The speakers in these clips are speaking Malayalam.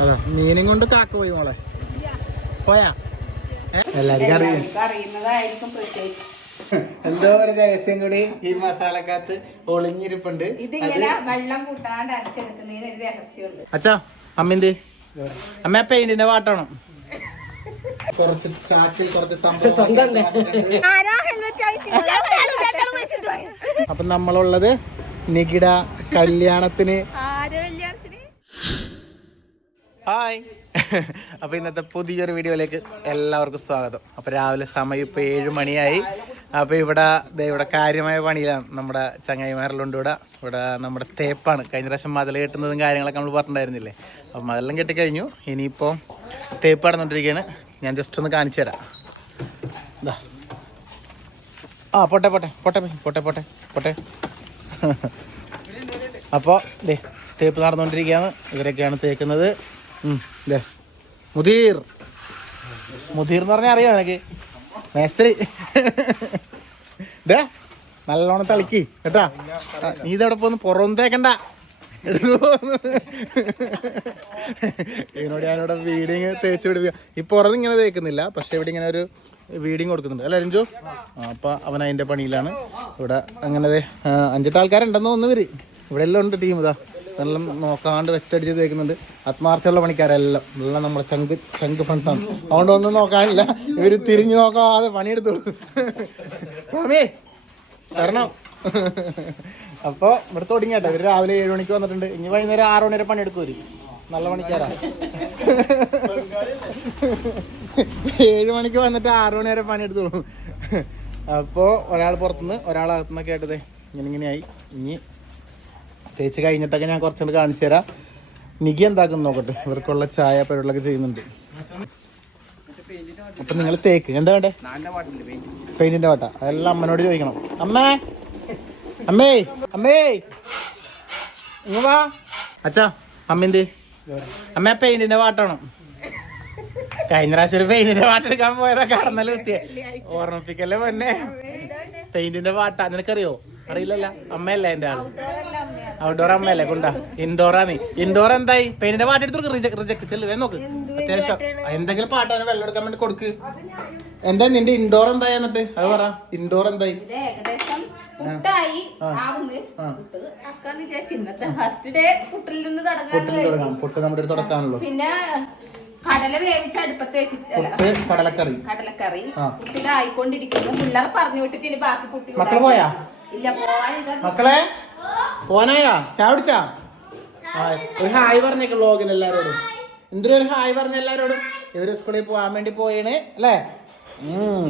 അതാ മീനും കൊണ്ട് കാക്ക പോയി മോളെ. പോയാ? എല്ലാവർക്കും അറിയാം. എന്തോ ഒരു രഹസ്യം കൂടി ഈ മസാലക്കകത്ത് ഒളിഞ്ഞിരിപ്പുണ്ട്. അച്ഛാ അമ്മിന്തി അമ്മ പെയിന്റിന്റെ പാട്ടാണോ? കുറച്ച് ചാക്കിൽ കുറച്ച് സംഭവം അപ്പൊ നമ്മളുള്ളത് നികിട കല്യാണത്തിന്? ഹായ് അപ്പൊ ഇന്നത്തെ പുതിയൊരു വീഡിയോയിലേക്ക് എല്ലാവർക്കും സ്വാഗതം. അപ്പൊ രാവിലെ സമയം ഇപ്പൊ ഏഴ് മണിയായി. അപ്പൊ ഇവിടെ ഇവിടെ കാര്യമായ പണിയിലാണ് നമ്മുടെ ചങ്ങായിമാരിലുണ്ട് ഇവിടെ. ഇവിടെ നമ്മുടെ തേപ്പാണ്. കഴിഞ്ഞ പ്രാവശ്യം മതിൽ കെട്ടുന്നതും കാര്യങ്ങളൊക്കെ നമ്മൾ പറഞ്ഞിട്ടുണ്ടായിരുന്നില്ലേ? അപ്പൊ മതിലെല്ലാം കെട്ടിക്കഴിഞ്ഞു. ഇനിയിപ്പോൾ തേപ്പ് നടന്നുകൊണ്ടിരിക്കുകയാണ് ഞാൻ ജസ്റ്റ് ഒന്ന് കാണിച്ചു തരാം. ആ പോട്ടെ പോട്ടെ പോട്ടെ പോട്ടെ പോട്ടെ പോട്ടെ. അപ്പോൾ ദേ തേപ്പ് നടന്നുകൊണ്ടിരിക്കുകയാണ് ഇവരൊക്കെയാണ് തേക്കുന്നത്. ദേ. മുദീർ മുദീർ എന്ന് പറഞ്ഞാൽ അറിയാം നിനക്ക്? മേസ്ത്രി. ദേ നല്ലോണം തളിക്ക് കേട്ടാ? നീ ഇതവിടെ പോന്ന് പുറം തേക്കണ്ട. ഇതിനോട് ഞാനിവിടെ വീഡിങ് തേച്ച് പിടിപ്പിക്കുക ഈ പുറത്ത് ഇങ്ങനെ തേക്കുന്നില്ല പക്ഷെ ഇവിടെ ഇങ്ങനെ ഒരു വീഡിങ് കൊടുക്കുന്നുണ്ട്. അല്ല രഞ്ജു അപ്പൊ അവൻ അതിന്റെ പണിയിലാണ്. ഇവിടെ അങ്ങനെ അഞ്ചെട്ട് ആൾക്കാരുണ്ടെന്ന് തോന്നുന്നു ഇവർ. ഇവിടെ എല്ലാം ഉണ്ട് ടീം ഇതാ. എല്ലാം നോക്കാണ്ട് വെച്ചടിച്ച് തേക്കുന്നുണ്ട്. ആത്മാർത്ഥമുള്ള പണിക്കാരെല്ലാം. എല്ലാം നമ്മുടെ ചങ്ക് ചങ്ക് ഫ്രണ്ട്സ് ആണ്. അതുകൊണ്ട് ഒന്നും നോക്കാനില്ല. ഇവർ തിരിഞ്ഞു നോക്കാതെ പണിയെടുത്തോളൂ സ്വാമി ശരണം അപ്പോൾ ഇവിടെ തുടങ്ങിയാട്ടെ ഇവർ രാവിലെ ഏഴ് മണിക്ക് വന്നിട്ടുണ്ട്. ഇനി വൈകുന്നേരം ആറ് മണി വരെ പണിയെടുക്കും ഇവർ നല്ല പണിക്കാരാ ഏഴ് മണിക്ക് വന്നിട്ട് ആറ് മണി വരെ പണിയെടുത്തോളൂ. അപ്പോ ഒരാൾ പുറത്തുനിന്ന് ഒരാൾ അകത്തുനിന്നൊക്കെ ആയിട്ടതേ ഇങ്ങനെ ഇങ്ങനെയായി. ഇനി തേച്ച് കഴിഞ്ഞിട്ടൊക്കെ ഞാൻ കുറച്ചുകൂടി കാണിച്ചു തരാം. നികി എന്താക്കുന്നു നോക്കട്ടെ. ഇവർക്കുള്ള ചായ പരിപാടികളൊക്കെ ചെയ്യുന്നുണ്ട്. അപ്പം നിങ്ങൾ തേക്ക്. എന്താ വേണ്ടേ? പെയിന്റിന്റെ വാട്ട. അതെല്ലാം അമ്മനോട് ചോദിക്കണം. അമ്മേ! അമ്മേ! അമ്മേ! വാ. അച്ഛാ അമ്മേന്ത് അമ്മ പെയിന്റിന്റെ പാട്ടാണ് കഴിഞ്ഞ പ്രാവശ്യം ഒരു പെയിന്റിന്റെ വാട്ട എടുക്കാൻ പോയതാ കടന്നല്ലേ എത്തിയ ഓർമ്മിപ്പിക്കല്ലേ പെയിന്റിന്റെ വാട്ട. നിനക്കറിയോ? അറിയില്ലല്ല. അമ്മയല്ലേ എന്റെ ആൾ. ഔട്ട്ഡോർ അമ്മയല്ലേ? കൊണ്ടാ. ഇൻഡോറാ നീ ഇൻഡോർ എന്തായി? പെയിന്റിന്റെ പാട്ട് എടുത്തു റിജക്ട് റിജക്ട് ചെല്ലു നോക്ക്. അത്യാവശ്യം എന്തെങ്കിലും പാട്ടാണ് വെള്ളം എടുക്കാൻ വേണ്ടി കൊടുക്ക്. എന്താ നിന്റെ ഇൻഡോർ എന്തായി എന്നിട്ട്? അത് പറ. ഇൻഡോർ എന്തായി. പുട്ട് പുട്ടിൽ തുടങ്ങാം. പൊട്ട് നമ്മുടെ ഒരു തുടക്കാണല്ലോ പിന്നെ കടല വേവിച്ച് അടുപ്പത്ത് വെച്ചിട്ട് കടലക്കറി. കടലക്കറി. ആ. പുട്ടിലായിക്കൊണ്ടിരിക്കുന്നു. പിള്ളേർ പറഞ്ഞു വിട്ടിട്ട് ഇനി ബാക്കി കുട്ടി മക്കളെ പോയാ? ഇല്ല പോവാൻ മക്കളെ? പോനായാ ചാവിടിച്ചാ ഒരു ഹായ് പറഞ്ഞേക്ക് വ്ളോഗിൽ എല്ലാരോടും. എന്തൊരു ഒരു ഹായ് പറഞ്ഞ എല്ലാരോടും? ഇവർ സ്കൂളിൽ പോകാൻ വേണ്ടി പോയേണ് അല്ലേ? ഉം.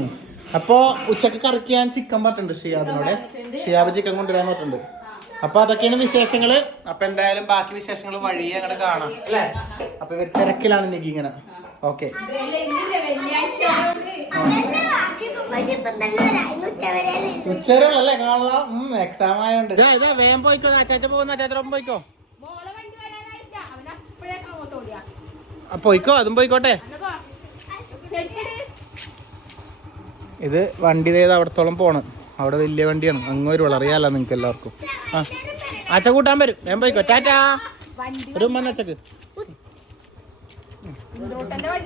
അപ്പോ ഉച്ചയ്ക്ക് കറിക്ക് ഞാൻ ചിക്കൻ പറഞ്ഞിട്ടുണ്ട് ഷിയാബിനോട്. ഷിയാബ് ചിക്കൻ കൊണ്ടുവരാൻ പറഞ്ഞിട്ടുണ്ട്. അപ്പൊ അതൊക്കെയാണ് വിശേഷങ്ങൾ. അപ്പൊ എന്തായാലും ബാക്കി വിശേഷങ്ങൾ വഴിയെ അങ്ങോട്ട് കാണാം അല്ലേ? അപ്പൊ ഇവർ തിരക്കിലാണ് എനിക്ക് ഇങ്ങനെ. ഓക്കെ. ഉച്ചവരെയുള്ളല്ലേ കാണാം എക്സാം ആയോണ്ട് ഇതാ വേഗം പോയിക്കോ അച്ചാച്ച പോകുന്ന അച്ചാച്ചൊപ്പം പോയിക്കോ പോയിക്കോ അതും പോയിക്കോട്ടെ. ഇത് വണ്ടി ചെയ്ത് അവിടത്തോളം പോണം അവിടെ വലിയ വണ്ടിയാണ് അങ്ങ് വരുവുള്ളൂ അറിയാലോ നിങ്ങൾക്ക് എല്ലാവർക്കും ആ അച്ഛ കൂട്ടാൻ വരും വേഗം പോയിക്കോ ടാറ്റാ വണ്ടി ഒരു ഉമ്മ അച്ഛക്ക്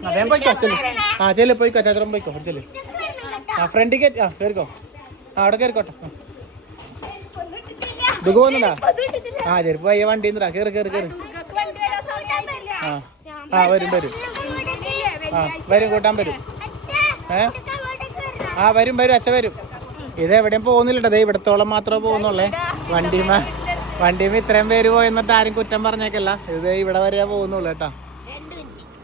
വേഗം പോയിക്കോ ചെല്ലു ആ ചെല്ലു പോയിക്കോ ചെല്ലേ പോയിക്കോ ചെല്ലു ആ ഫ്രണ്ടിൽ ആ കയറിക്കോ ആ അവിടെ കയറിക്കോട്ടെ ദുഃഖം പോകുന്നുണ്ടാ? ആ ചെരുപ്പ് പയ്യ വണ്ടി നിന്നാ കയറി കയറി കയറി. ആ. ആ വരും വരും. ആ വരും കൂട്ടാൻ വരും. ഏ? ആ വരും വരും അച്ഛ വരും. ഇത് എവിടെയും പോകുന്നില്ല ദേ ഇവിടത്തോളം മാത്രമേ പോകുന്നുള്ളേ. വണ്ടിമ വണ്ടിമ ഇത്രയും പേര് പോയി എന്നിട്ട് ആരും കുറ്റം പറഞ്ഞേക്കല്ല. ഇത് ഇവിടെ വരെയാ പോകുന്നുള്ളൂ കേട്ടാ.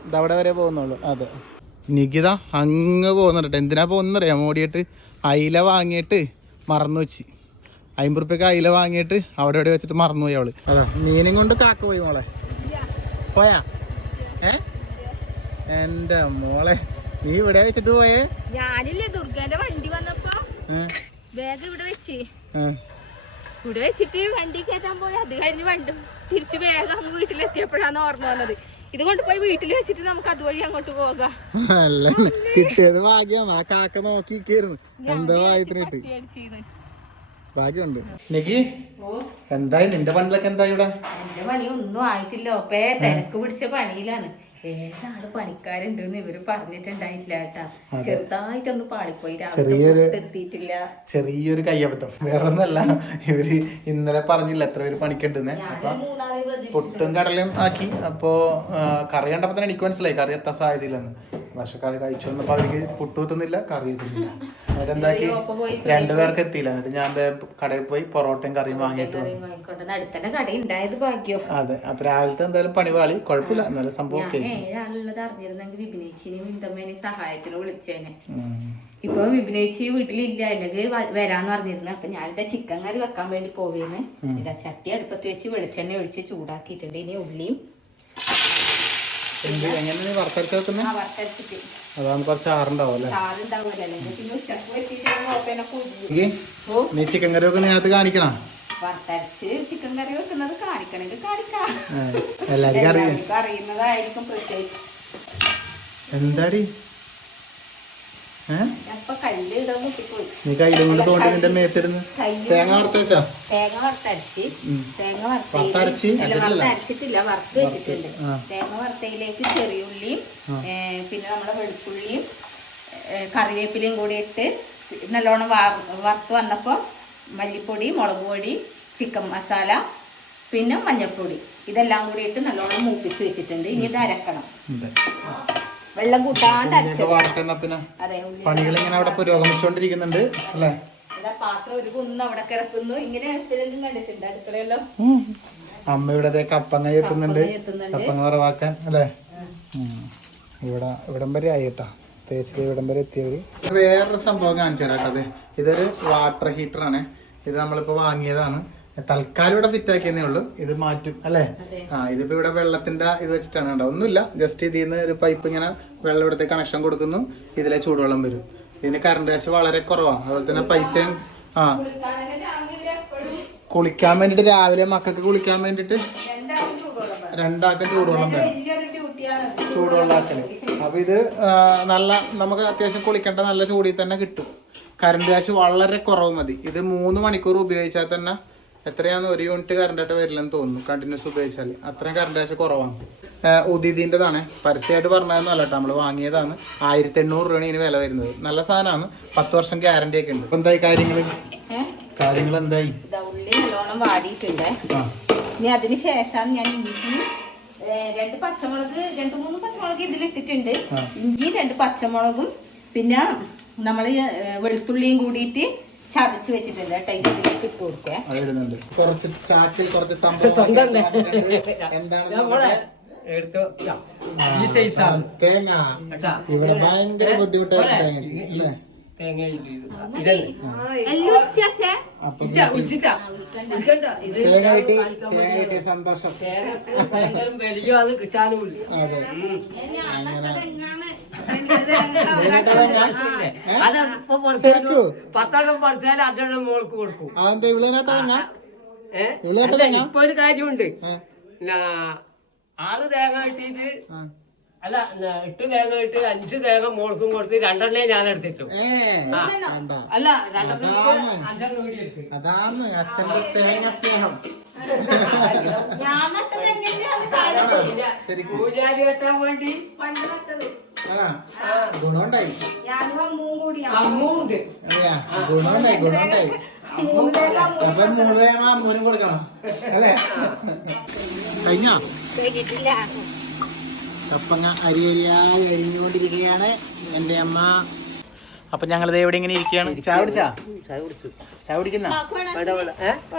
ഇതവിടെ വരെ പോകുന്നുള്ളൂ. അതെ. നികിത അങ്ങ് പോകുന്നുണ്ട്. എന്തിനാ പോകുന്നറിയാം? ഓടിയിട്ട് അയില വാങ്ങിയിട്ട് മറന്നു വെച്ച് അമ്പത് റുപ്യക്ക് അയില വാങ്ങിയിട്ട് അവിടെ ഇവിടെ വെച്ചിട്ട് മറന്നു പോയി അവൾ. അതാ മീനും കൊണ്ട് കാക്ക പോയി മോളെ. പോയാ? ഏ? എന്റെ മോളെ നീ ഇവിടെ വെച്ചിട്ട് പോയേ? ഞാനില്ലേ ദുർഗന്റെ വണ്ടി വന്നപ്പോ. ഏ? ബാഗ് ഇവിടെ വെച്ച്. ഏ. ഇവിടെ വെച്ചിട്ട് വണ്ടി കയറ്റാൻ പോയി. അത് കഴിഞ്ഞ് വണ്ടും തിരിച്ചു വേഗം അങ്ങ് വീട്ടിലെത്തിയപ്പോഴാണ് ഓർമ്മ വന്നത്. ഇത് പോയി വീട്ടിൽ വെച്ചിട്ട് നമുക്ക് അതുവഴി അങ്ങോട്ട് പോകാം. അല്ല കിട്ടിയത് ഭാഗ്യമാണ്. ആ കാക്ക നോക്കിയിരുന്നു എന്താ ഭാഗ്യത്തിനിട്ട് ഭാഗ്യമുണ്ട്. നിക്ക് ഓ. എന്തായി? നിന്റെ പണിലൊക്കെ എന്തായി ഇവിടെ? പണി ഒന്നും ആയിട്ടില്ല. പേ തിരക്ക് പിടിച്ച പണിയിലാണ്. ഏതാണ് പണിക്കാരുണ്ട് ഇവർ പറഞ്ഞിട്ടുണ്ടായിട്ടില്ല കേട്ടാ. ചെറുതായിട്ടൊന്ന് പാളിപ്പോയി. ചെറിയൊരു- എത്തിയിട്ടില്ല ചെറിയൊരു കയ്യബദ്ധം. വേറെ ഒന്നല്ല ഇവർ ഇന്നലെ പറഞ്ഞില്ല എത്ര പേര് പണിക്കുണ്ടെന്ന്. അപ്പൊ പൊട്ടും കടലും ആക്കി. അപ്പോ കറി കണ്ടപ്പോ തന്നെ എനിക്ക് മനസ്സിലായി. കറി എത്താൻ സാധ്യതയില്ലെന്ന്. പക്ഷെ കറി കഴിച്ചു വന്നപ്പോ അവർക്ക് പുട്ടു എത്തുന്നില്ല കറി എത്തുന്നില്ല. പോയി രണ്ടുപേർക്ക് എത്തിയില്ല. എന്നിട്ട് ഞാൻ കടയിൽ പോയി പൊറോട്ടയും കറിയും വാങ്ങിയിട്ട് അടുത്തന്നെ കട ഉണ്ടായത് ഭാഗ്യോ. അതെ. അപ്പൊ രാവിലത്തെ എന്തായാലും പണി പാളി കുഴപ്പമില്ല. എന്നാലും സംഭവം ഏഴാളുള്ളത് അറിഞ്ഞിരുന്നെങ്കിൽ വിപിനേച്ചിനെയും വിന്തമ്മേനെയും സഹായത്തിന് വിളിച്ചേനെ. ഇപ്പൊ വിപിനേച്ചി വീട്ടിലില്ല. അല്ലെങ്കിൽ വരാന്ന് പറഞ്ഞിരുന്നു. അപ്പൊ ഞാനിതാ ചിക്കൻ കറി വെക്കാൻ വേണ്ടി പോവേന്ന്. ഇതാ ചട്ടി അടുപ്പത്ത് വെച്ച് വെളിച്ചെണ്ണ ഒഴിച്ച് ചൂടാക്കിയിട്ടുണ്ട്. ഇനി ഉള്ളിയും എന്ത്? എങ്ങനെ വറുത്തരച്ച് വെക്കുന്നത് വറുത്തരച്ചിട്ട്. അതാണ് കുറച്ച് ആറുണ്ടാവും അല്ലേ നീ ചിക്കൻ കറി വെക്കുന്ന കാണിക്കണം? വറുത്തരച്ച് ചിക്കൻ കറി വെക്കുന്നത് കാണിക്കണമെങ്കിൽ കാണിക്കാം. എല്ലാവർക്കും അറിയാം. അറിയുന്നതായിരിക്കും പ്രത്യേകിച്ച്. എന്താടി ഏ അപ്പൊ കല്ല് ഇടാൻ മുട്ടിപ്പോയി നീ കയ്യിലും കൊണ്ട് തോണ്ടി നിന്റെ മേത്തിടുന്നു? തേങ്ങ വറുത്ത് വെച്ചോ തേങ്ങ വറുത്തരച്ച്. തേങ്ങ വറുത്തരച്ച്. വറുത്തരച്ചിട്ടില്ല. വറുത്ത് വെച്ചിട്ടുണ്ട്. തേങ്ങ വറുത്തയിലേക്ക് ചെറിയുള്ളിയും പിന്നെ നമ്മുടെ വെളുത്തുള്ളിയും കറിവേപ്പിലയും കൂടി ഇട്ട് നല്ലോണം വറുത്ത് വന്നപ്പോൾ മല്ലിപ്പൊടി മുളക് പൊടി ചിക്കൻ മസാല പിന്നെ മഞ്ഞൾപ്പൊടി. ഇതെല്ലാം കൂടി ഇട്ട് നല്ലോണം മൂപ്പിച്ച് വെച്ചിട്ടുണ്ട്. ഇനി ഇത് അരക്കണം. വെള്ളം കൂട്ടാണ്ട് അരച്ചത്. അതെ പണികൾ ഇങ്ങനെ അവിടെ പുരോഗമിച്ചുകൊണ്ടിരിക്കുന്നുണ്ട് അല്ലേ? പാത്രം ഒരു കുന്ന് അവിടെ കിടക്കുന്നു. ഇങ്ങനെ എപ്പോഴെങ്കിലും കണ്ടിട്ടുണ്ട്. അടുക്കളയെല്ലാം കപ്പങ്ങ എത്തുന്നുണ്ട് കപ്പങ്ങ ഉറവാക്കാൻ അല്ലേ. ഇവിടെ ഇവിടം വരെ ആയി കേട്ടാ. തേച്ചത് ഇവിടം വരെ എത്തിയവര്. വേറൊരു സംഭവം കാണിച്ചു തരാം അതെ ഇതൊരു വാട്ടർ ഹീറ്റർ ആണ്. ഇത് നമ്മളിപ്പോ വാങ്ങിയതാണ്. തൽക്കാലം ഇവിടെ ഫിറ്റ് ആക്കിയതേ ഉള്ളൂ. ഇത് മാറ്റും അല്ലേ. ആ ഇതിപ്പോ ഇവിടെ വെള്ളത്തിന്റെ ഇത് വെച്ചിട്ടാണ് കേട്ടോ ഒന്നുമില്ല ജസ്റ്റ് ഇതിൽ നിന്ന് ഒരു പൈപ്പ് ഇങ്ങനെ വെള്ളം ഇവിടുത്തെ കണക്ഷൻ കൊടുക്കുന്നു ഇതിലെ ചൂടുവെള്ളം വരും. ഇതിന് കറണ്ട് കാശ് വളരെ കുറവാണ് അതുപോലെ തന്നെ പൈസയും ആ. കുളിക്കാൻ വേണ്ടിട്ട് രാവിലെ മക്കൾക്ക് കുളിക്കാൻ വേണ്ടിട്ട് രണ്ടാളും ചൂടുവെള്ളം വേണം. ചൂടുവെള്ളം അപ്പൊ ഇത് നല്ല നമുക്ക് അത്യാവശ്യം കുളിക്കേണ്ട നല്ല ചൂടിൽ തന്നെ കിട്ടും. കറണ്ട് കാശ് വളരെ കുറവ് മതി. ഇത് മൂന്ന് മണിക്കൂർ ഉപയോഗിച്ചാൽ തന്നെ എത്രയാണ് ഒരു യൂണിറ്റ് കറണ്ട് ആയിട്ട് വരില്ലെന്ന് തോന്നുന്നു കണ്ടിന്യൂസ് ഉപയോഗിച്ചാൽ അത്രയും കറണ്ട് ആഴ്ച കുറവാണ്. ഉദിതിന്റെതാണ് പരസ്യമായിട്ട് പറഞ്ഞതെന്നല്ല കേട്ടോ നമ്മൾ വാങ്ങിയതാണ്. ആയിരത്തി എണ്ണൂറ് രൂപയാണ് ഇതിന് വില വരുന്നത്. നല്ല സാധനമാണ്. പത്ത് വർഷം ഗ്യാരണ്ടി ഒക്കെ ഉണ്ട്. ഇപ്പൊ എന്തായി കാര്യങ്ങൾ കാര്യങ്ങൾ എന്തായി? ഉള്ളി നല്ലോണം വാടിയിട്ടുണ്ട്. ഇനി അതിന് ഞാൻ ഇഞ്ചി രണ്ട് പച്ചമുളക് രണ്ട് മൂന്ന് പച്ചമുളക് ഇതിലിട്ടിട്ടുണ്ട്. ഇഞ്ചി രണ്ട് പച്ചമുളകും. പിന്നെ നമ്മൾ വെളുത്തുള്ളിയും കൂടിയിട്ട് ചതച്ച് വെച്ചിട്ടുണ്ട് കേട്ടോ. ഇതിലേക്ക് ഇട്ട് കൊടുക്കുക അത് കുറച്ച് ചാക്കിൽ കുറച്ച് സംഭവം എന്താണ് ഈ സൈസാണ് തേങ്ങ. ഇവിടെ ഭയങ്കര ബുദ്ധിമുട്ടായിട്ട് തേങ്ങ അല്ലേ? തേങ്ങ തേങ്ങ കിട്ടി തേങ്ങ കിട്ടിയ സന്തോഷം. വലിയ അത് കിട്ടാനും അതെ? പത്തെണ്ണം പഠിച്ചാൽ അതെണ്ണം മോൾക്ക് കൊടുക്കും. ഇപ്പൊ ഒരു കാര്യമുണ്ട്. ആറ് തേങ്ങ കിട്ടിയിട്ട്. അല്ല എട്ട് തേങ്ങ ഇട്ട് അഞ്ച് തേങ്ങ മോൾക്കും കൊടുത്ത് രണ്ടെണ്ണേ ഞാൻ എടുത്തിട്ടു. അല്ല അതാണ്. കൂടി എടുത്തു. അതാണ് അച്ഛന്റെ തേങ്ങ സ്നേഹം. പൂജാരി വെട്ടാൻ വേണ്ടി? ഗുണമുണ്ടായി. അമ്മുണ്ട്. അപ്പൊ മൂന്ന് തേങ്ങ കൊടുക്കണം. അല്ലേ? കഴിഞ്ഞ? കപ്പങ്ങ അരി അരിയായി അരിഞ്ഞുകൊണ്ടിരിക്കുകയാണ് എന്റെ അമ്മ. അപ്പൊ ഞങ്ങൾ എവിടെ ഇങ്ങനെ ഇരിക്കുകയാണ്. ചായ കുടിച്ചാ? ചായ കുടിച്ചു. ചായ കുടിക്കുന്ന?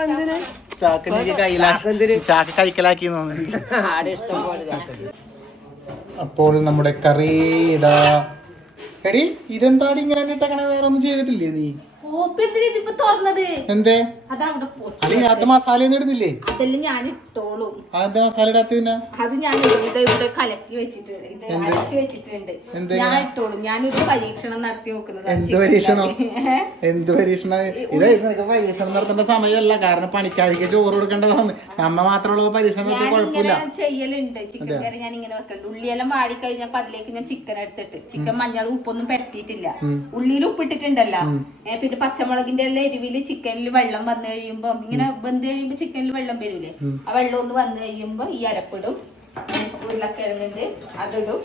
എന്തിന്? ചാക്ക് നീ കയ്യിലാക്കി ചാക്ക് കൈക്കലാക്കി തോന്നുന്നു. ആടെ ഇഷ്ടം പോലെ ചായ അപ്പോൾ നമ്മുടെ കറി ഇതാ. എടി ഇതെന്താടി ഇങ്ങനെ ഇട്ടങ്ങനെ വേറെ ഒന്നും ചെയ്തിട്ടില്ലേ നീ? എന്തേ? അതവിടെ മസാല ഇടുന്നില്ലേ? അതെല്ലാം ഞാൻ ഇട്ടോളും. അത് ഞാൻ ഇവിടെ ഇവിടെ കലക്കി വെച്ചിട്ടുണ്ട്. ഇത് അരച്ചു വെച്ചിട്ടുണ്ട്. ഞാൻ ഇട്ടോളും. ഞാനൊരു പരീക്ഷണം നടത്തി നോക്കുന്നത് എന്ത് പരീക്ഷണം? എന്ത് പരീക്ഷണ? ഇതായിരുന്നു. പരീക്ഷണം നടത്തേണ്ട സമയമല്ല. കാരണം പണിക്കാരിക്ക് ചോറ് കൊടുക്കേണ്ടതാണ്. അമ്മ മാത്രമുള്ള പരീക്ഷണം നടത്തി കുഴപ്പമില്ല. ചെയ്യലുണ്ട്. ചിക്കൻ കറി ഞാൻ ഇങ്ങനെ വെക്കലുണ്ട്. ഉള്ളിയെല്ലാം വാടി കഴിഞ്ഞപ്പോ അതിലേക്ക് ഞാൻ ചിക്കൻ എടുത്തിട്ട്. ചിക്കൻ മഞ്ഞൾ ഉപ്പൊന്നും പരത്തിയിട്ടില്ല. ഉള്ളിയിൽ ഉപ്പിട്ടിട്ടുണ്ടല്ലോ. പിന്നെ പച്ചമുളകിന്റെ എല്ലാം എരിവിൽ ചിക്കനിൽ വെള്ളം വന്നു കഴിയുമ്പോ ഇങ്ങനെ വെന്ത് കഴിയുമ്പോ ചിക്കനിൽ വെള്ളം വരൂലേ? ആ വെള്ളം ഒന്ന് വന്നു കഴിയുമ്പോ ഈ അരപ്പിടും. ഉരുളക്കിഴങ്ങിന്റെ അതിടും.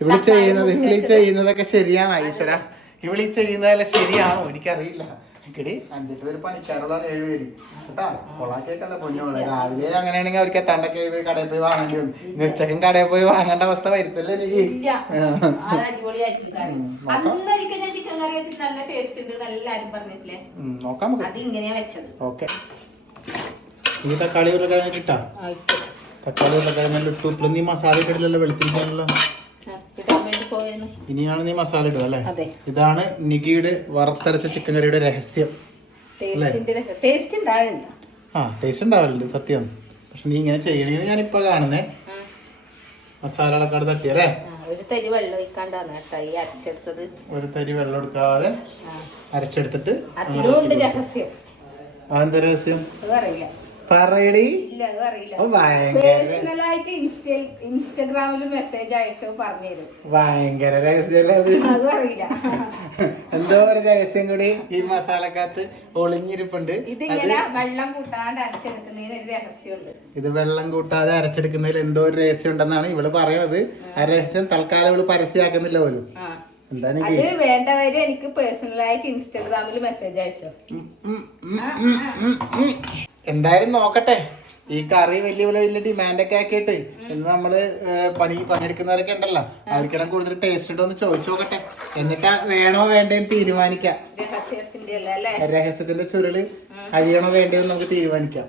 ഇവിടെ ചെയ്യുന്നത് ഇവിടെ ചെയ്യുന്നതൊക്കെ ശരിയാണ് ഈശ്വര. ഇവിടെ ചെയ്യുന്നതല്ല ശരിയാണോ? എനിക്കറിയില്ല. ഇക്കടി അഞ്ചെട്ട് പേര് പണിക്കാരുള്ള ഏഴ് പേര്. കേട്ടാ കൊളാക്കേക്കല്ല പൊന്നോളെ. രാവിലെ അങ്ങനെയാണെങ്കിൽ അവർക്ക് എത്താണ്ടൊക്കെ പോയി കടയിൽ പോയി വാങ്ങേണ്ടി വന്നു ഇനി ഉച്ചക്കും കടയിൽ പോയി വാങ്ങേണ്ട അവസ്ഥ വരുത്തല്ലേ നീ നോക്കാം. ഓക്കെ. ഈ തക്കാളി ഉരുളക്കിഴങ്ങ് കിട്ടാ തക്കാളി ഉരുളക്കിഴങ്ങ് ഇട്ടു. ഇപ്പോഴും നീ മസാല ഇട്ടില്ലല്ലോ വെളുത്തിരിക്കാനല്ലോ പോയെന്ന് ഇനിയാണ് നീ മസാല ഇടുക അല്ലേ? അതെ. ഇതാണ് നിഗിയുടെ വറുത്തരച്ച ചിക്കൻ കറിയുടെ രഹസ്യം. ടേസ്റ്റ് ഉണ്ടാവില്ല. ആ ടേസ്റ്റ് ഉണ്ടാവലുണ്ട് സത്യം. പക്ഷെ നീ ഇങ്ങനെ ചെയ്യണമെന്ന് ഞാനിപ്പോ കാണുന്നേ. മസാലകളൊക്കെ അവിടെ തട്ടിയല്ലേ ഒരു തരി വെള്ളം ഒഴിക്കാണ്ടാണ് കേട്ടോ ഈ അരച്ചെടുത്തത്. ഒരു തരി വെള്ളം എടുക്കാതെ. അരച്ചെടുത്തിട്ട് അതിലും ഉണ്ട് രഹസ്യം. അതെന്താ രഹസ്യം? അത് അറിയില്ല പറയടി. ഇല്ല അത് അറിയില്ല അത് ഭയങ്കര. പേഴ്സണലായിട്ട് ഇൻസ്റ്റ ഇൻസ്റ്റഗ്രാമിൽ മെസ്സേജ് അയച്ചോ പറഞ്ഞുതരും ഭയങ്കര രഹസ്യമല്ലേ അത്? അതും അറിയില്ല എന്തോ ഒരു രഹസ്യം കൂടി ഈ മസാലക്കകത്ത് ഒളിഞ്ഞിരിപ്പുണ്ട്. ഇതിങ്ങനെ വെള്ളം കൂട്ടാണ്ട് അരച്ചെടുക്കുന്നതിന് ഒരു രഹസ്യമുണ്ട്. ഇത് വെള്ളം കൂട്ടാതെ അരച്ചെടുക്കുന്നതിൽ എന്തോ ഒരു രഹസ്യം ഉണ്ടെന്നാണ് ഇവൾ പറയണത്. ആ രഹസ്യം തൽക്കാലം ഇവൾ പരസ്യമാക്കുന്നില്ല പോലും. ആ. എന്താണെങ്കിൽ അത് വേണ്ടവര് എനിക്ക് പേഴ്സണലായിട്ട് ഇൻസ്റ്റഗ്രാമിൽ മെസ്സേജ് അയച്ചോ. എന്തായാലും നോക്കട്ടെ. ഈ കറി വലിയ വലിയ വലിയ ഡിമാൻഡൊക്കെ ആക്കിയിട്ട് ഇന്ന് നമ്മൾ പണി പണിയെടുക്കുന്നവരൊക്കെ ഉണ്ടല്ലോ. അവർക്കെല്ലാം കൂടുതൽ ടേസ്റ്റ് ഉണ്ടോ എന്ന് ചോദിച്ചു നോക്കട്ടെ. എന്നിട്ട് വേണോ വേണ്ടെന്ന് തീരുമാനിക്കാം. രഹസ്യത്തിന്റെ ചുരുൾ കഴിയണോ വേണ്ടതെന്ന് നമുക്ക് തീരുമാനിക്കാം.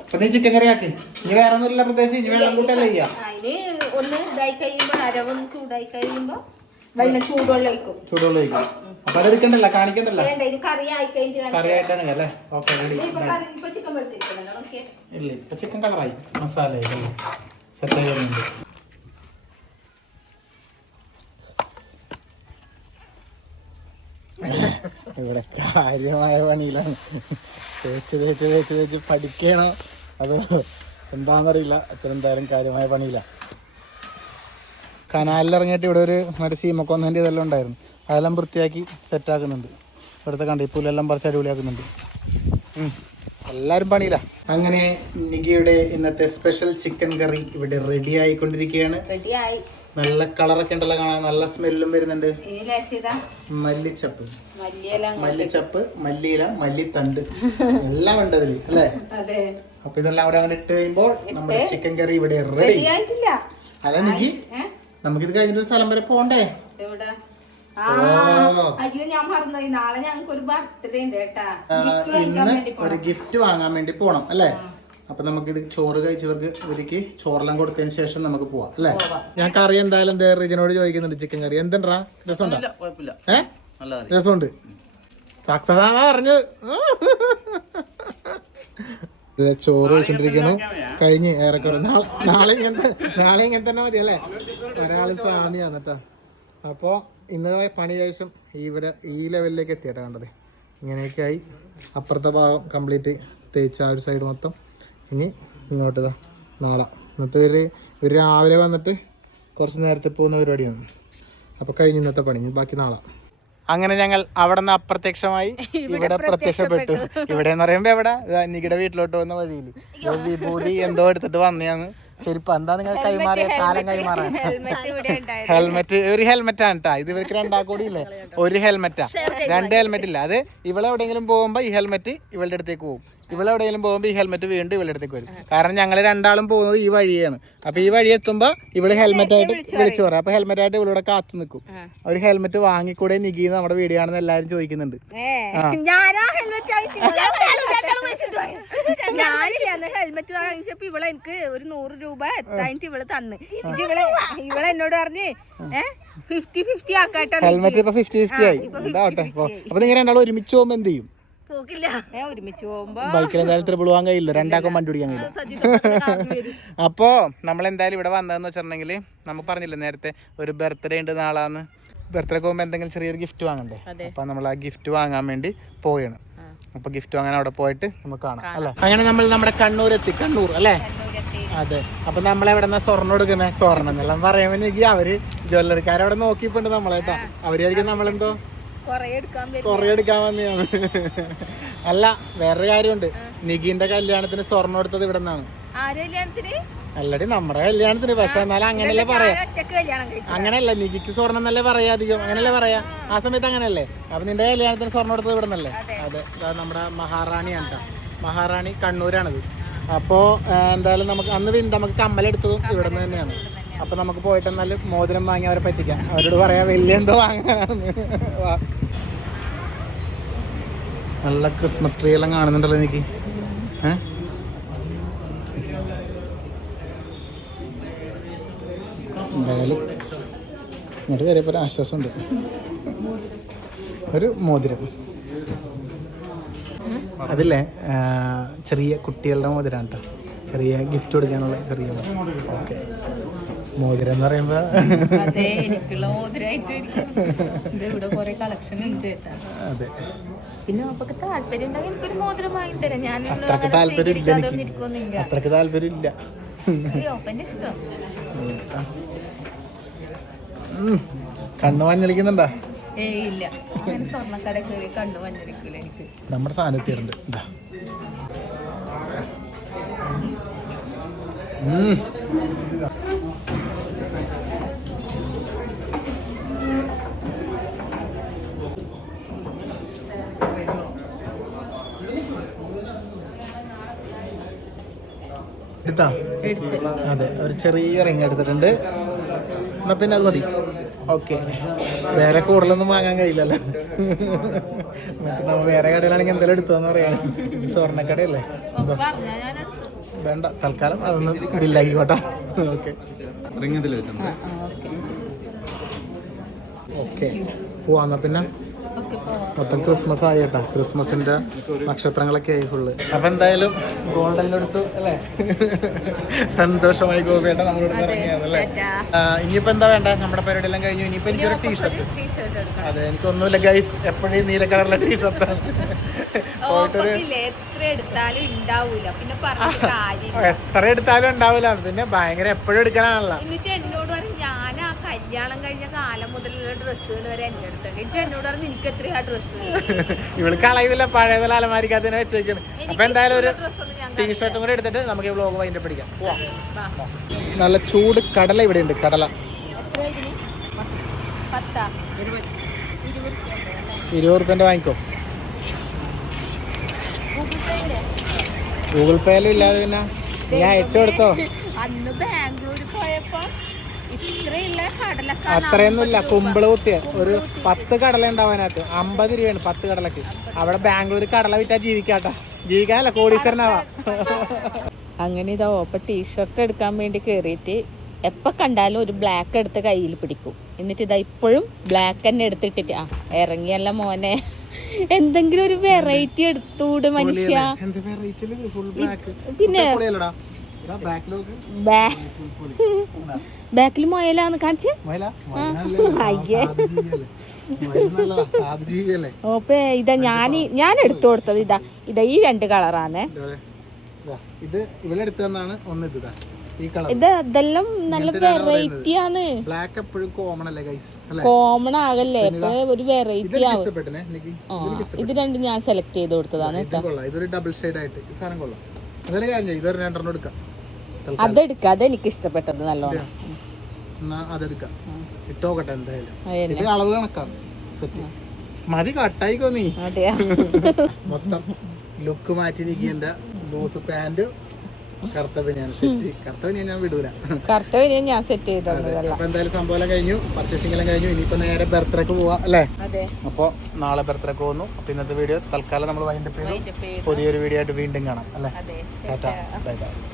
അപ്പൊ നീ ചിക്കൻ കറി ആക്കി. ഇനി വേറെ ഒന്നുമില്ല പ്രത്യേകിച്ച്. ഇനി വെള്ളം കൂട്ടല്ലേ ചെയ്യാം ഒന്ന് ഇതായി കഴിയുമ്പോ അരവൊന്ന് ചൂടായി കഴിയുമ്പോ വെള്ളം ചൂടുവെള്ളം ചൂടുവെള്ളം ഒഴിക്കും. അപ്പൊ അത് എടുക്കണ്ടല്ലോ കാണിക്കണ്ടല്ലോ. കറിയായിട്ടാണ് അല്ലേ? ഓക്കെ ഇല്ല ഇപ്പൊ ചിക്കൻ കളറായി മസാല സെറ്റ് ആയി വരുന്നുണ്ട്. ഇവിടെ കാര്യമായ പണിയിലാണ്. തേച്ച് തേച്ച് തേച്ച് തേച്ച് പഠിക്കണോ? അത് എന്താണെന്നറിയില്ല അച്ഛൻ എന്തായാലും കാര്യമായ പണിയില്ല കനാലിൽ ഇറങ്ങിയിട്ട് ഇവിടെ ഒരു മറ്റേ സീമക്കൊന്നതിന്റെ ഇതെല്ലാം ഉണ്ടായിരുന്നു. അതെല്ലാം വൃത്തിയാക്കി സെറ്റാക്കുന്നുണ്ട് ഇവിടുത്തെ കണ്ടി പുല്ലെല്ലാം പറിച്ച് അടിപൊളിയാക്കുന്നുണ്ട്. എല്ലാവരും പണിയില്ല. അങ്ങനെ നികിയുടെ ഇന്നത്തെ സ്പെഷ്യൽ ചിക്കൻ കറി ഇവിടെ റെഡി ആയിക്കൊണ്ടിരിക്കുകയാണ്. നല്ല കളറൊക്കെ ഉണ്ടല്ലോ കാണാൻ. നല്ല സ്മെല്ലും വരുന്നുണ്ട്. മല്ലിച്ചപ്പ്. മല്ലിച്ചപ്പ് മല്ലിയില മല്ലിത്തണ്ട്. എല്ലാം ഉണ്ട് അതിൽ അല്ലേ? അപ്പൊ ഇതെല്ലാം കൂടെ അങ്ങനെ ഇട്ട് കഴിയുമ്പോൾ നമ്മുടെ ചിക്കൻ കറി ഇവിടെ റെഡി അല്ല നികി ഏ? നമുക്കിത് കഴിഞ്ഞിട്ട് ഒരു സ്ഥലം വരെ പോണ്ടേ. അയ്യോ ഞാൻ മറന്നുപോയി. നാളെ ഞങ്ങൾക്ക് ഒരു ബർത്ത്ഡേ ഉണ്ട് കേട്ടാ. ഇന്ന് ഒരു ഗിഫ്റ്റ് വാങ്ങാൻ വേണ്ടി പോണം അല്ലേ? അപ്പൊ നമുക്ക് ഇത് ചോറ് കഴിച്ചവർക്ക് ഒരുക്കി ചോറെല്ലാം കൊടുത്തതിന് ശേഷം നമുക്ക് പോവാം അല്ലേ? ഞാൻ കറി എന്തായാലും ദേ റിജിനോട് ചോദിക്കുന്നുണ്ട് ചിക്കൻ കറി. എന്തെണ്ടാ? രസമുണ്ടോ? ഏ? രസമുണ്ട്. സാക്ഷാതാ പറഞ്ഞത്. ചോറ് വെച്ചോണ്ടിരിക്കുന്നു. കഴിഞ്ഞ് ഏറെക്കുറെ. നാളെ നാളെ ഇങ്ങനത്തെ നാളെ ഇങ്ങനെ തന്നെ മതി അല്ലേ ഒരാൾ സ്വാമിയാണ് കേട്ടോ അപ്പോൾ ഇന്നത്തെ പണി ശേഷം ഇവിടെ ഈ ലെവലിലേക്ക് എത്തിയട്ടോ കണ്ടത്. ഇങ്ങനെയൊക്കെ ആയി അപ്പുറത്തെ ഭാഗം കംപ്ലീറ്റ് തേച്ച് ആ ഒരു സൈഡ് മൊത്തം. ഇനി ഇങ്ങോട്ട് നാളെ. ഇന്നത്തെ ഒരു ഒരു രാവിലെ വന്നിട്ട് കുറച്ച് നേരത്തെ പോകുന്ന പരിപാടിയാണ്. അപ്പോൾ കഴിഞ്ഞ് ഇന്നത്തെ പണി. ബാക്കി നാളെ. അങ്ങനെ ഞങ്ങൾ അവിടെ നിന്ന് അപ്രത്യക്ഷമായി ഇവിടെ പ്രത്യക്ഷപ്പെട്ടു. ഇവിടെ എന്ന് പറയുമ്പോ എവിടെ? നികിടെ വീട്ടിലോട്ട് വന്ന വഴിയിൽ വിഭൂതി എന്തോ എടുത്തിട്ട് വന്നയാന്ന് ചെരുപ്പ്. എന്താ നിങ്ങൾ കൈമാറിയ കാലം കൈമാറാൻ ഹെൽമെറ്റ് ഒരു ഹെൽമെറ്റ് ആണ് കേട്ടാ ഇത് ഇവർക്ക് രണ്ടാ കൂടി ഇല്ലേ ഒരു ഹെൽമെറ്റാ രണ്ട് ഹെൽമെറ്റ് ഇല്ല. അത് ഇവളെവിടെയെങ്കിലും പോകുമ്പോ ഈ ഹെൽമെറ്റ് ഇവളുടെ അടുത്തേക്ക് പോകും. ഇവളെവിടെയെങ്കിലും പോകുമ്പോൾ ഈ ഹെൽമെറ്റ് വീണ്ടും ഇവളുടെ അടുത്തേക്ക് വരും. കാരണം ഞങ്ങൾ രണ്ടാളും പോകുന്നത് ഈ വഴിയാണ്. അപ്പൊ ഈ വഴി എത്തുമ്പോ ഇവൾ ഹെൽമെറ്റ് ആയിട്ട് വിളിച്ചു പറയാം. അപ്പൊ ഹെൽമെറ്റ് ആയിട്ട് ഇവളിവിടെ കാത്തു നിൽക്കും. ഒരു ഹെൽമെറ്റ് വാങ്ങിക്കൂടെ നികി നമ്മുടെ വീഡിയോ ആണെന്ന് എല്ലാവരും ചോദിക്കുന്നുണ്ട്. ഞാനാ ഹെൽമെറ്റ് വാങ്ങിച്ചപ്പോ ഇവളെ എനിക്ക് ഒരു നൂറ് രൂപ എത്തായിട്ട് ഇവൾ തന്ന്. ഇവളെ ഇവളെ എന്നോട് പറഞ്ഞ് ഫിഫ്റ്റി ഫിഫ്റ്റി ആക്കാട്ടെ ഹെൽമെറ്റ് ഇപ്പൊ ഫിഫ്റ്റി ഫിഫ്റ്റി ആയി. അപ്പൊ നിങ്ങൾ രണ്ടാളും ഒരുമിച്ച് പോകുമ്പോ എന്ത് ചെയ്യും? പോക്കില്ല. ഏ ഒരുമിച്ച് പോകുമ്പോ ബൈക്കിൽ എന്തായാലും ട്രിപ്പിൾ പോകാൻ കഴിയില്ല. രണ്ടാക്കും വണ്ടി പിടിക്കാൻ കഴിയില്ല. അപ്പോൾ നമ്മൾ എന്തായാലും ഇവിടെ വന്നതെന്ന് വെച്ചിട്ടുണ്ടെങ്കിൽ നമുക്ക് പറഞ്ഞില്ലേ നേരത്തെ ഒരു ബർത്ത്ഡേ ഉണ്ട് നാളാന്ന്. ബർത്ത്ഡേ പോകുമ്പോൾ എന്തെങ്കിലും ചെറിയൊരു ഗിഫ്റ്റ് വാങ്ങണ്ടേ? അപ്പോൾ നമ്മൾ ആ ഗിഫ്റ്റ് വാങ്ങാൻ വേണ്ടി പോയാണ് അപ്പൊ ഗിഫ്റ്റ് വാങ്ങാൻ അവിടെ പോയിട്ട് നമുക്ക് കാണാം അല്ലേ? അങ്ങനെ നമ്മൾ നമ്മുടെ കണ്ണൂർ എത്തി കണ്ണൂർ അല്ലേ? അതെ. അപ്പൊ നമ്മളെവിടെ സ്വർണം എടുക്കുന്നത് സ്വർണം എന്നെല്ലാം പറയാൻ വേണ്ടി അവർ ജ്വല്ലറിക്കാരവിടെ നോക്കിയിട്ടുണ്ട് നമ്മളെ നമ്മളേട്ടാ അവരായിരിക്കും നമ്മളെന്തോ കൊറേ എടുക്കാൻ വന്നെയാണ്. അല്ല വേറൊരു കാര്യമുണ്ട്. നികിന്റെ കല്യാണത്തിന് സ്വർണം എടുത്തത് ഇവിടെ നിന്നാണ്. അല്ലടി നമ്മുടെ കല്യാണത്തിന്. പക്ഷെ എന്നാലും അങ്ങനെയല്ലേ പറയാ. അങ്ങനല്ല നികിക്ക് സ്വർണം എന്നല്ലേ പറയാ അധികം. അങ്ങനല്ലേ പറയാ. ആ. സമയത്ത് അങ്ങനല്ലേ അപ്പൊ നിന്റെ കല്യാണത്തിന് സ്വർണം എടുത്തത് ഇവിടെ നിന്നല്ലേ? അതെ. നമ്മുടെ മഹാറാണിയാണ് ട്ടോ. മഹാറാണി കണ്ണൂരാണിത്. അപ്പോ എന്തായാലും നമുക്ക് അന്ന് വീണ്ടും നമുക്ക് കമ്മലെടുത്തതും ഇവിടെ നിന്ന് തന്നെയാണ്. അപ്പൊ നമുക്ക് പോയിട്ട് എന്നാലും മോതിരം വാങ്ങി അവരെ പറ്റിക്കാം. അവരോട് പറയാ വലിയ എന്തോ വാങ്ങാനാണ് വാ. നല്ല ക്രിസ്മസ് ട്രീ എല്ലാം കാണുന്നുണ്ടല്ലോ എനിക്ക്. ഏഹ് എന്തായാലും ഇങ്ങോട്ട് കയറിയപ്പോൾ ഒരു ആശ്വാസമുണ്ട്. ഒരു മോതിരം. അതില്ലേ? ചെറിയ കുട്ടികളുടെ മോതിരാണ് കേട്ടോ ചെറിയ ഗിഫ്റ്റ് കൊടുക്കാനുള്ള ചെറിയ ഓക്കെ. മോതിരം എന്ന് പറയുമ്പോ. അതെ എനിക്കുള്ള മോതിരായിട്ട് ഇവിടെ കൊറേ കളക്ഷൻ ഉണ്ട് കേട്ടാ. അതെ. പിന്നെ നമുക്ക് താല്പര്യം ഉണ്ടെങ്കിൽ എനിക്കൊരു മോതിരം വാങ്ങി തരാം. ഞാൻ അത്രയ്ക്ക് താല്പര്യമില്ല താല്പര്യം ഇല്ല എനിക്ക് അത്രയ്ക്ക് താല്പര്യം ഇല്ല അയ്യോ അപ്പന്റെ ഇഷ്ടം. ഉം. കണ്ണ് മഞ്ഞളിക്കുന്നുണ്ടാ? ഇല്ല. സ്വർണക്കട കയറി കണ്ണു മഞ്ഞടിക്കൂല എനിക്ക്. നമ്മുടെ സാധനത്തിരുണ്ട് ഇതാ. എടുത്താ? അതെ ഒരു ചെറിയ റിങ് എടുത്തിട്ടുണ്ട്. എന്നാ പിന്നെ അത് മതി. ഓക്കെ. വേറെ കൂടുതലൊന്നും വാങ്ങാൻ കഴിയില്ലല്ലോ. മറ്റേ നമ്മ വേറെ കടയിലാണെങ്കിൽ എന്തെങ്കിലും എടുത്തോന്ന് പറയാം. സ്വർണക്കടയല്ലേ? അപ്പൊ ഞാൻ എടുത്തു വേണ്ട തൽക്കാലം അതൊന്ന് ബില്ലാക്കിക്കോട്ടെ. ഓക്കെ. ഓക്കെ. ഓക്കെ. പോവാന്നാ പിന്നെ. മൊത്തം ക്രിസ്മസ് ആയി കേട്ടാ ക്രിസ്മസിന്റെ നക്ഷത്രങ്ങളൊക്കെ ആയി ഫുള്ള് അപ്പൊ എന്തായാലും ഗോൾഡെല്ലാം എടുത്തു അല്ലേ? സന്തോഷമായി ഗോപിയേട്ട നമ്മളോട്. ആ, ഇനിയിപ്പോ എന്താ വേണ്ട? നമ്മുടെ പരിപാടി എല്ലാം കഴിഞ്ഞു. ഇനിയിപ്പോ എനിക്കൊരു ടീഷർട്ട് അതെ എനിക്കൊന്നുമില്ല ഗൈസ് എപ്പോഴും നീല കളറിലെ ടീഷർട്ടാണ് എത്ര എടുത്താലും ഉണ്ടാവൂല. പിന്നെ ഭയങ്കര എപ്പോഴും എടുക്കാനാണല്ലോ എന്നിട്ട് എന്നോട് പറയും ഞാൻ ആ കല്യാണം കഴിഞ്ഞ കാലം മുതലുള്ള ഡ്രസ്സുകൾ വരെ എന്റെ അടുത്ത് എനിക്ക് എന്നോട് പറഞ്ഞു നിനക്ക് എത്രയാ ഡ്രസ്സ്? ഇവൾ കളയുന്നില്ല പഴയതല്ല അലമാരിക്കകത്തിന് വെച്ചേക്കാണ്. അപ്പൊ എന്തായാലും ഒരു ടീഷർട്ടും കൂടെ എടുത്തിട്ട് നമുക്ക് ഈ വ്ലോഗ് വൈൻഡ് പിടിക്കാം. പോവാം. നല്ല ചൂട് കടല ഇവിടെ ഉണ്ട് കടല. ഇരുപത് റുപ്യന്റെ വാങ്ങിക്കോ. ഗൂഗിൾ പേയിലും ഇല്ലാതെ പിന്നെ ഞാൻ അയച്ചു കൊടുത്തോ? അന്ന് ബാംഗ്ലൂർ പോയപ്പോ അത്രയൊന്നുമില്ല. കുമ്പിൾ കുത്തിയ. ഒരു. പത്ത് കടല ഉണ്ടാവാനകത്ത് അമ്പത് രൂപയാണ് പത്ത് കടലക്ക്. അവിടെ ബാംഗ്ലൂർ കടല വിറ്റാ ജീവിക്കാട്ടാ. ജീവിക്കാനല്ല കോടീശ്വരനാവാ. അങ്ങനെ ഇതാ ഓപ്പ ടീഷർട്ട് എടുക്കാൻ വേണ്ടി കയറിയിട്ട് എപ്പോൾ കണ്ടാലും ഒരു ബ്ലാക്ക് എടുത്ത് കയ്യിൽ പിടിക്കും. എന്നിട്ട് ഇതാ ഇപ്പോഴും ബ്ലാക്ക് തന്നെ എടുത്തിട്ടിട്ട്. ആ ഇറങ്ങിയല്ല മോനെ. എന്തെങ്കിലും ഒരു വെറൈറ്റി എടുത്തൂട് മനുഷ്യ. എന്ത് വെറൈറ്റി ഫുൾ ബ്ലാക്ക് പിന്നെ ബാക്കിൽ മൊയലാന്ന് കാണിച്ച്. ഓപ്പേ ഇതാ ഞാൻ ഞാൻ എടുത്തു കൊടുത്തത് ഇതാ. ഇതാ ഈ രണ്ട് കളറാണ്. ഇത് ഇവളെടുത്ത് തന്നാണ് ഒന്ന് ഇത് ഇത്. ഇതെല്ലാം നല്ല വെറൈറ്റി ആണ് ബ്ലാക്ക് എപ്പോഴും കോമൺ അല്ലേ ഗൈസ് കോമൺ ആകല്ലേ എപ്പോഴും ഒരു വെറൈറ്റി ആവും. ഇത് രണ്ടും ഞാൻ സെലക്ട് ചെയ്ത് കൊടുത്തതാണ് ഇതൊരു ഡബിൾ ഷെയ്ഡ് ആയിട്ട്. സാധനം കൊള്ളാം. അതൊരു കാര്യം ഇതൊരു രണ്ടെണ്ണം എടുക്കാം. തൽക്കാലം. അതെടുക്കാം അതെനിക്ക് ഇഷ്ടപ്പെട്ടത് നല്ലോണം എന്നാ അതെടുക്കാം. ഇട്ടോക്കട്ടെ എന്തായാലും. ഇത് അളവ് കണക്കാണ്. മതി കട്ടായിക്കോ നീ. അതെയാ മൊത്തം ലുക്ക് മാറ്റി എന്റെ ലൂസ് പാന്റ് കറുത്ത സെറ്റ്. കറുത്ത ബനിയാൻ ഞാൻ വിടൂല. ഞാൻ സെറ്റ് ചെയ്ത്. അപ്പൊ എന്തായാലും സംഭവം എല്ലാം കഴിഞ്ഞു. പർച്ചേസിംഗ് എല്ലാം കഴിഞ്ഞു. ഇനിയിപ്പോ നേരെ ബർത്ത്ഡേക്ക് പോവാ അല്ലേ? അതെ. അപ്പോൾ നാളെ ബർത്ത്ഡേക്ക് പോകുന്നു. അപ്പൊ ഇന്നത്തെ വീഡിയോ തൽക്കാലം നമ്മൾ അതിന്റെ പുതിയൊരു വീഡിയോ ആയിട്ട് വീണ്ടും കാണാം അല്ലേ? Bye bye.